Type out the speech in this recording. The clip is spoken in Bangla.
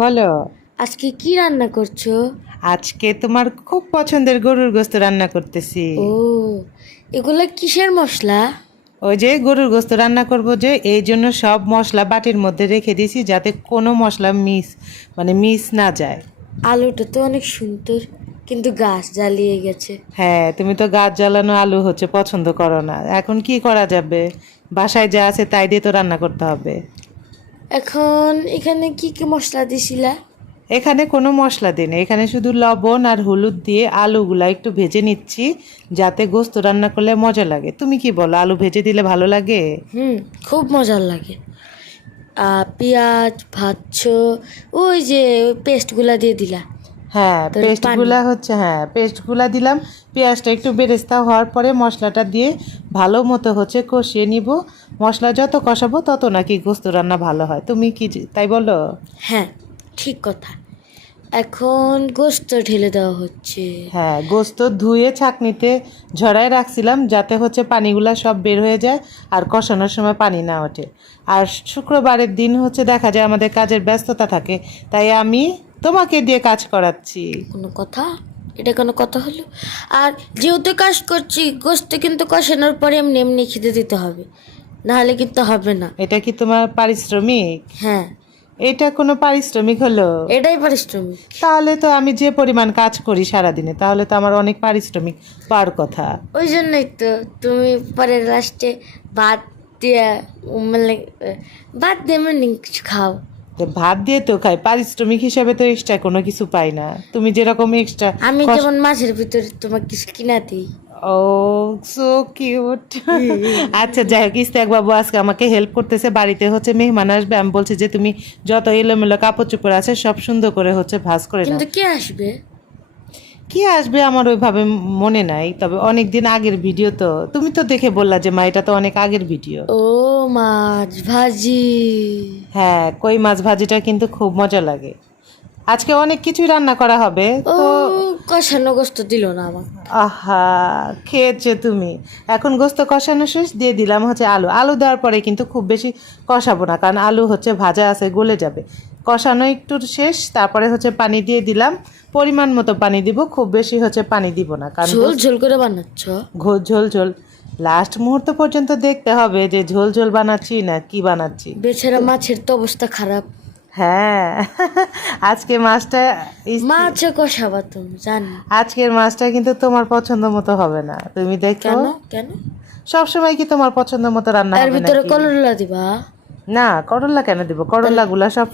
বলো। আজকে কি রান্না করছো? আজকে তোমার খুব পছন্দের গরুর গোশত রান্না করতেছি। ও, এগুলা কিসের মশলা? ওই যে গরুর গোশত রান্না করব, যে এই জন্য সব মশলা বাটির মধ্যে রেখে দিয়েছি, যাতে কোনো মশলা মিস না যায়। আলুটা তো অনেক সুন্দর, কিন্তু গাছ জ্বালিয়ে গেছে। হ্যাঁ, তুমি তো গাছ জ্বালানো আলু পছন্দ করো না, এখন কি করা যাবে? বাসায় যা আছে তাই দিয়ে তো রান্না করতে হবে। এখন এখানে কি কি মশলা দিছিলা? এখানে কোনো মশলা দিই না, এখানে শুধু লবণ আর হলুদ দিয়ে আলুগুলা একটু ভেজে নিচ্ছি, যাতে গোশত রান্না করলে মজা লাগে। তুমি কি বলো, আলু ভেজে দিলে ভালো লাগে? খুব মজার লাগে। পেঁয়াজ ভাজছো, ওই যে পেস্টগুলা দিয়ে দিলা। হ্যাঁ, তোর পানি। পেস্টগুলা দিলাম। পেঁয়াজটা একটু বেরেস্তা হওয়ার পরে মশলাটা দিয়ে ভালো মতো কষিয়ে নিব। মশলা যত কষাবো তত নাকি গোস্ত রান্না ভালো হয়। তুমি কি তাই বলো? হ্যাঁ, ঠিক কথা। এখন গোস্ত ঢেলে দেওয়া হচ্ছে। হ্যাঁ, গোস্ত ধুয়ে ছাঁকনিতে ঝরায় রাখছিলাম, যাতে পানিগুলা সব বের হয়ে যায় আর কষানোর সময় পানি না ওঠে। আর শুক্রবারের দিন দেখা যায় আমাদের কাজের ব্যস্ততা থাকে, তাই আমি তোমাকে দিয়ে কাজ করাচ্ছি। কোনো কথা? এটা কোনো কথা হলো? আর যেহেতু কাজ করছি, গোস্ত কিন্তু কষানোর পরে এমনি এমনি খেতে দিতে হবে, নাহলে কিন্তু হবে না। এটা কি তোমার পারিশ্রমিক? হ্যাঁ, এটা কোনো পারিশ্রমিক হলো? এটাই পারিশ্রমিক। তাহলে তো আমি যে পরিমাণ কাজ করি সারাদিনে, তাহলে তো আমার অনেক পারিশ্রমিক পাওয়ার কথা। ওই জন্যই তো তুমি পরে লাস্টে ভাত দিয়ে মানে ভাত দিয়ে এমনি কিছু খাও। তো ভাত দিয়ে তো খাই, পারিশ্রমিক হিসাবে তো এক্সট্রা কোনো কিছু পাই না। তুমি যেরকম এক্সট্রা। আমি যেমন মাছের ভিতরে তোমাকে কিছু কিনা দিই। ও, সো কিউট। আচ্ছা, যাই হোক, ইস্তাক বাবু আজকে আমাকে হেল্প করতেছে। বাড়িতে মেহমান আসবে, আমি বলছি যে তুমি যত এলোমেলো কাপড় চোপড় আছে সব সুন্দর করে ভাঁজ করে নাও। কিন্তু কে আসবে? কি আসবে আমার ওইভাবে মনে নাই, তবে অনেক দিন আগের ভিডিও তো, তুমি তো দেখে বললা যে মা এটা তো অনেক আগের ভিডিও। ও, মাছ ভাজি। হ্যাঁ, কই মাছ ভাজিটা কিন্তু খুব মজা লাগে। আজকে অনেক কিছুই রান্না করা হবে ও, তো। কষানো গোস্ত দিল না আমার। আহা, খেয়েছো তুমি। এখন গোস্ত কষানো শেষ, দিয়ে দিলাম আলু। আলু দেওয়ার পরে কিন্তু খুব বেশি কষাবো না, কারণ আলু ভাজা আছে, গলে যাবে। কষানো একটু শেষ, তারপরে পানি দিয়ে দিলাম। পরিমাণ মতো পানি দিব, খুব বেশি পানি দিব না, কারণ ঝোল ঝোল করে বানাচ্ছ? ঝোল ঝোল। লাস্ট মুহূর্ত পর্যন্ত দেখতে হবে যে ঝোল ঝোল বানাচ্ছি না কি বানাচ্ছি। বেচারা মাছের তো অবস্থা খারাপ। হ্যাঁ, আজকে মাছটা মাছ কষাবা তুমি জানি। আজকের মাছটা কিন্তু তোমার পছন্দ মতো হবে না, তুমি দেখো। কেন কেন? সবসময় কি তোমার পছন্দ মতো রান্না এর হবে ভিতরে নাকি? করলা দিবা? না, করলা কেন দিব? করলা গুলা সব